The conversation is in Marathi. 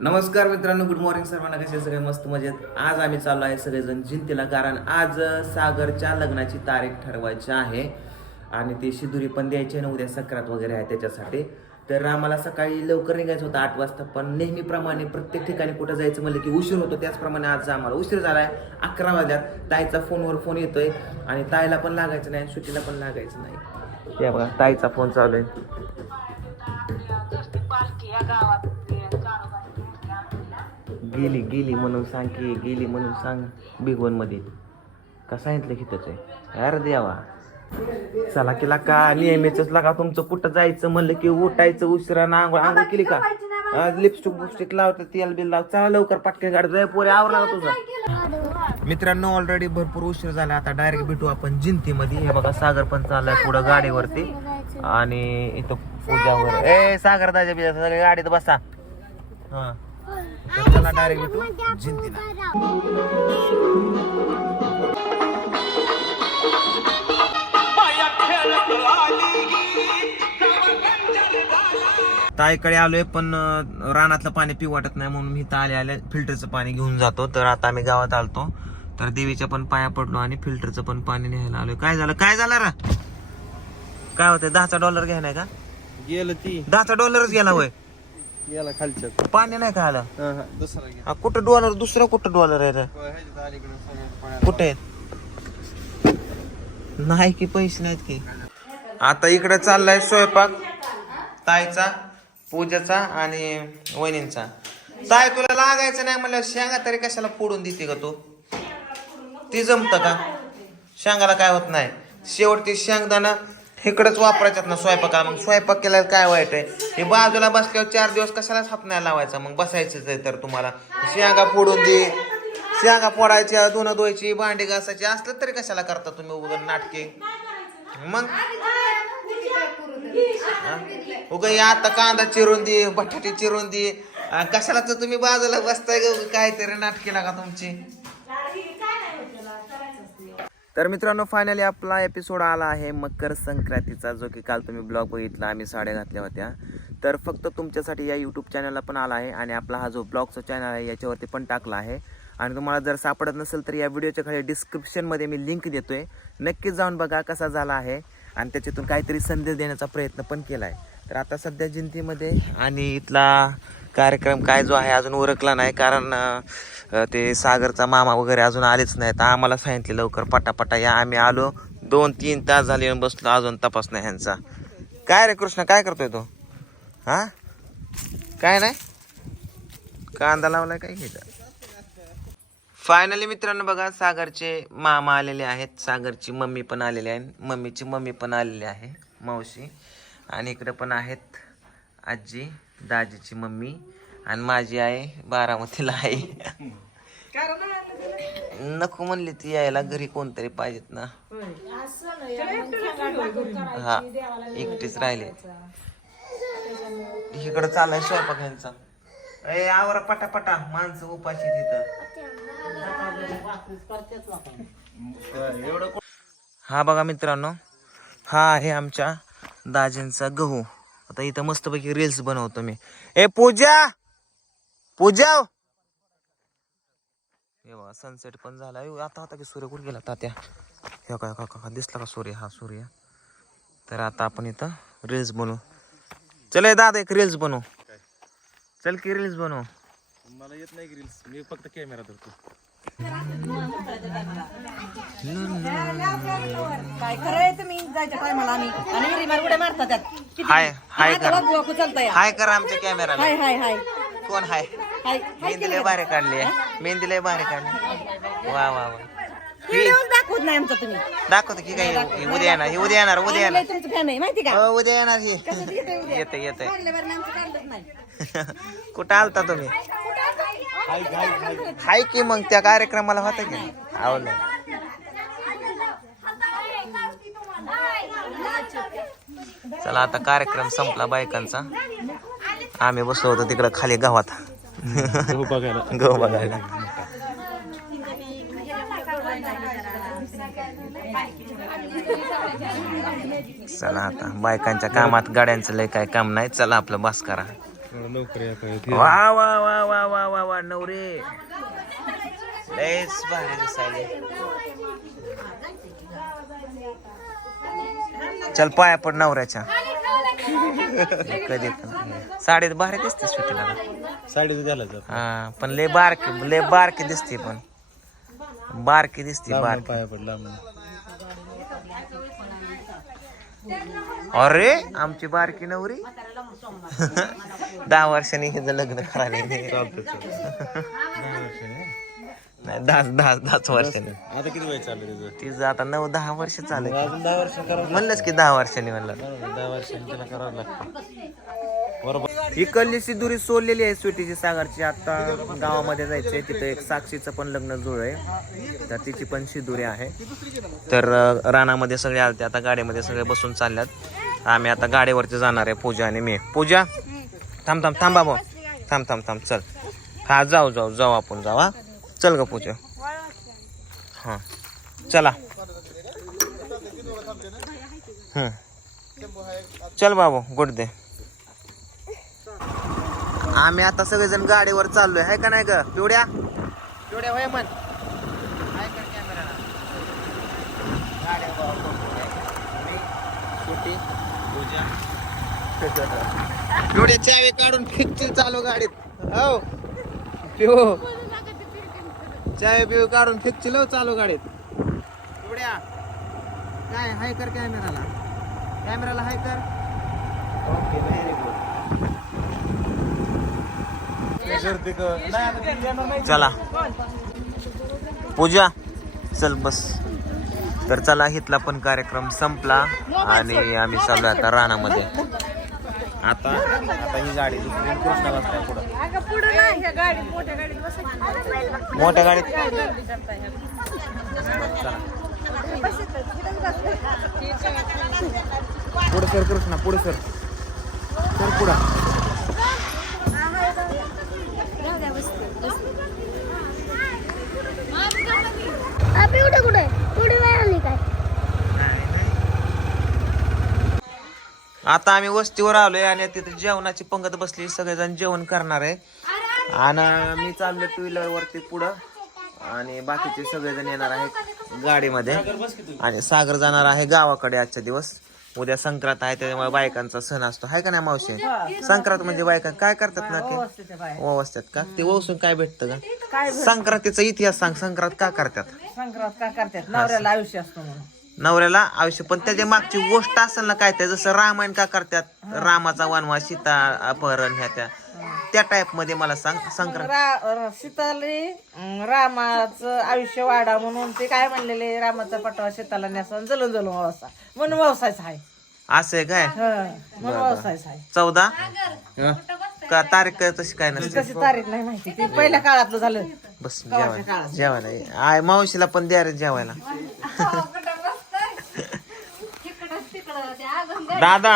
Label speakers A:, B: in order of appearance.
A: नमस्कार मित्रांनो गुड मॉर्निंग सर्वांना. कसे सगळे मस्त मजेत. आज आम्ही चाललो आहे सगळेजण जिंतीला कारण आज सागरच्या लग्नाची तारीख ठरवायची आहे. आणि ती शिदुरी पण द्यायची आहे आणि उद्या सक्रात वगैरे आहे त्याच्यासाठी. तर आम्हाला सकाळी लवकर निघायचं होतं आठ वाजता पण नेहमीप्रमाणे प्रत्येक ठिकाणी कुठं जायचं म्हणलं की उशीर होतो. त्याचप्रमाणे आज आम्हाला उशीर झाला आहे अकरा वाजल्यात. ताईचा फोनवर फोन येतोय आणि ताईला पण लागायचं नाही आणि सुट्टीला पण लागायचं नाही. बघा ताईचा फोन चालू आहे. गेली गेली म्हणून सांग की गेली म्हणून सांग बिगवनमध्ये का सांगितलं की त्याचं? यार द्यावा चला केला का नेहमीच लागा तुमचं कुठं जायचं म्हणलं की उठायचं उशिरा ना आंघोळ आंघोळ केली का? लिपस्टिक बुपस्टिक लावतं तेल बिल लाव. चला लवकर पटकन गाडी जाय पोरे आवरा तुझं? मित्रांनो ऑलरेडी भरपूर उशीर झाला. आता डायरेक्ट भेटू आपण जिंतीमध्ये. हे बघा सागर पण चाललाय पुढं गाडीवरती. आणि इथं पूजावर. ए सागर दाजा बिजा सगळे गाडीत बसा. हा. तर चला डायरेक्ट भेटू. जिंतीला ताईकडे आलोय पण रानातलं पाणी पिऊ वाटत नाही म्हणून मी इथं आले आले फिल्टरचं पाणी घेऊन जातो. तर आता आम्ही गावात आलतो. तर देवीच्या पण पाया पडलो आणि फिल्टरचं पण पाणी न्यायला आलोय. काय झालं? काय झालं रा? काय होतंय? दहाचा डॉलर घ्याय का?
B: गेलं ती.
A: दहाचा डॉलरच गेला होय.
B: गेला खालच्यात.
A: पाणी नाही का आलं
B: हा, हा, दुसरा घे.
A: हा, कुठं डॉलर दुसरं कुठं डॉलर आहे रे?
B: ह्याच्यात अलीकडे सगळ्यात पाण्यात.
A: कुठे आहेत? नाही की पैसे नाहीत की. आता इकडे चाललाय स्वयंपाक. ताईचा पूजाचा आणि वहिनींचा. ताई तुला लागायचं नाही म्हणलं शेंगा तरी कशाला फोडून देते का तू? ती जमत का? शेंगाला काय होत नाही. शेवटची शेंगदाणा इकडंच वापरायच्यात ना स्वयंपाकाला मग स्वयंपाक केल्यावर काय वाईट आहे हे बाजूला बसल्यावर चार दिवस कशालाच हात नाही लावायचा? मग बसायचंच आहे तर तुम्हाला. शेंगा फोडून दे. शेंगा फोडायच्या धुणं धुवायची भांडी घासायची असलं तरी कशाला करता तुम्ही उगं नाटके? मग? उगा हे आता कांदा चिरून दे बटाटे चिरून दे. कशाला तर तुम्ही बाजूला बसताय काहीतरी नाटके लागा तुमची. तर मित्रांनो फायनली आपला एपिसोड आला आहे मकर संक्रांतीचा जो की काल तुम्ही ब्लॉग बघितला आम्ही साड्या घातल्या होत्या. तर फक्त तुमच्यासाठी या यूट्यूब चॅनलला पण आला आहे आणि आपला हा जो ब्लॉगचा चॅनल आहे याच्यावरती पण टाकला आहे. आणि तुम्हाला जर सापडत नसेल तर या व्हिडिओच्या खाली डिस्क्रिप्शनमध्ये मी लिंक देतोय. नक्कीच जाऊन बघा कसा झाला आहे आणि त्याच्यातून काहीतरी संदेश देण्याचा प्रयत्न पण केला आहे तर आता सध्या जिंतीमध्ये आणि इथला कार्यक्रम काय जो आहे अजून उरकला नाही. कारण ते सागरचा मामा वगैरे अजून आलेच नाही तर आम्हाला सांगितले लवकर पटापटा या. आम्ही आलो. दोन तीन तास झाले बसलो. अजून तपास नाही ह्यांचा. काय रे कृष्ण काय करतोय तो? हा? काय नाही? कांदा लावलाय काय घेत? फायनली मित्रांनो बघा सागरचे मामा आलेले आहेत. सागरची मम्मी पण आलेली आहे. मम्मीची मम्मी पण आलेली आहे. मावशी. आणि इकडे पण आहेत आजी. दाजीची मम्मी आणि माझी आई बारामतीला आहे नको म्हणली ती यायला घरी कोणतरी पाहिजेत ना. हा एकटीच राहिले. इकडं चाललाय स्वयंपाक ह्यांचा. ए आवरा पटापटा माणसं उपाशी तिथं. हा बघा मित्रांनो हा आहे आमच्या दाजींचा गहू. आता इथं मस्तपैकी रील्स बनवतो मी. ए पूजा! पूजा हे बघा सनसेट पण झाला. आता आता की सूर्य कुठे गेला? तात्या. हे का का दिसला का सूर्य? हा सूर्य. तर आता आपण इथं रील्स बनवू. चल ए दादा एक रील्स बनवू. चल की रील्स बनवू.
B: मला येत नाही रील्स मी फक्त कॅमेरा धरतो.
C: काय खरंय तुम्ही जायच्या टायमाला आम्ही. आणि रिमार उड्या मारतात त्यात?
A: हाय हाय करा.
C: चालतंय
A: हाय करा आमच्या कॅमेराला
C: हाय हाय हाय.
A: कोण हाय?
C: हाय.
A: मेहंदी लय भारी काढली आहे. मेहंदी लय भारी काढली वा वा वा.
C: दाखवत नाही आमचा तुम्ही.
A: दाखवतो की काय? हे उद्या येणार हे उद्या येणार उद्या येणार
C: लय तुमचं फॅन आहे माहिती का?
A: हो, उद्या येणार हे.
C: कसं येतंय उद्या?
A: येते येते
C: काढल्यावर आमचं काढलंच नाही.
A: कुठं आलता तुम्ही? हाय की मग त्या कार्यक्रमाला होता की? आवडलं चला आता कार्यक्रम संपला बायकांचा. आम्ही बसलो होतो तिकडं खाली गावात. गहू बघायला. चला आता बायकांच्या कामात गाड्यांचं लय काय काम नाही. चला आपलं बस करा. वा वा वा वा वा वा वा नवरे. लयच भारी दिसायले. चल पाया पड नवऱ्याच्या. कधी पण. साडीत भारी दिसते सुटीला
B: साडी जात
A: हा पण लय बारकी लय बारकी दिसते पण. बारकी दिसते बारकी.
B: पाया पडला
A: अरे आमची बारकी नवरी. दहा वर्षांनी हिचं लग्न करायला नाही दहा दहा दहाच वर्षांनी
B: आता किती वय चाललं त्याचं
A: तिचं आता नऊ दहा वर्ष चालेल
B: अजून दहा वर्ष करावं
A: म्हणलंच की दहा वर्षांनी म्हणलं.
B: दहा वर्षांनी त्याला करावं लागतं. बरोबर.
A: ही कल्ली सिद्धुरी सोडलेली आहे स्वीटीची सागरची. आता गावामध्ये जायचंय तिथं एक साक्षीचं पण लग्न जुळ आहे. तर तिची पण सिद्धुरी आहे. तर अं, रानामध्ये सगळे आलते आता गाडीमध्ये सगळे बसून चालल्यात. आम्ही आता गाडीवरती जाणार आहे पूजा आणि मी. पूजा थांब थांब थांब बाबा. थांब थांब थांब चल. हा जाऊ जाऊ जाऊ आपण जाऊ हा. चल का पूजा. हां. चला. चल बाबू गुड दे. आम्ही आता सगळेजण गाडीवर चाललोय आहे का नाही ग? पिवड्या? पिवड्या होय मन आहे पिवड्या चावी काढून फिक्चर चालू गाडीत. हो. पिऊ चावी पिऊ काढून फिक्ची चालू गाडीत. पिवड्या काय हाय कर कॅमेराला. कॅमेराला हाय कर. ओके व्हेरी गुड चला. पूजा. चल बस. तर चला इथला पण कार्यक्रम संपला आणि आम्ही चालू आता रानामध्ये. आता आता ही गाडी दुसरी कृष्णा बसताय पुढं. मोठ्या गाडीत पुढे सर कृष्णा पुढे सर. सर पुढं.
D: कुठे? कुठे कुठे नाही आली काय
A: आता आम्ही वस्तीवर आलोय आणि तिथे जेवणाची पंगत बसली. सगळेजण जेवण करणार आहे. आणि मी चाललोय टू व्हीलर वरती पुढं. आणि बाकीचे सगळेजण येणार आहेत गाडीमध्ये. आणि सागर जाणार आहे गावाकडे आजच्या दिवस. उद्या संक्रांत आहे त्याच्यामुळे बायकांचा सण असतो. आहे का नाही मावशी? संक्रांत म्हणजे बायका काय करतात ना ते ओवसतात का? ते ओवसून काय भेटतं का संक्रांतीचा इतिहास सांग. संक्रांत का करतात?
C: संक्रांत का करतात? नवऱ्याला आयुष्य असतो म्हणून.
A: नवऱ्याला आयुष्य. पण त्याच्या मागची गोष्ट असेल ना काय त्या जसं रामायण का करतात? रामाचा वनवास सीता अपहरण ह्या त्या. त्या टाइपमध्ये मला सांग संक्रांत.
C: रा- र- सीताले रामाचं आयुष्य वाढा म्हणून ते काय म्हणलेले रामाचा पटवा सीताला नेसा जलून जलून व्यवसाय म्हणून व्यवसायच आहे.
A: असं आहे काय?
C: हं, म्हणून व्यवसायच आहे.
A: चौदा? का तारीख काय तशी काय नसते?
C: कशी तारीख नाही माहिती. ते पहिल्या काळातलं झालं.
A: बस जेवायला जेवायला. आय मावशीला पण द्या रे जेवायला. दादा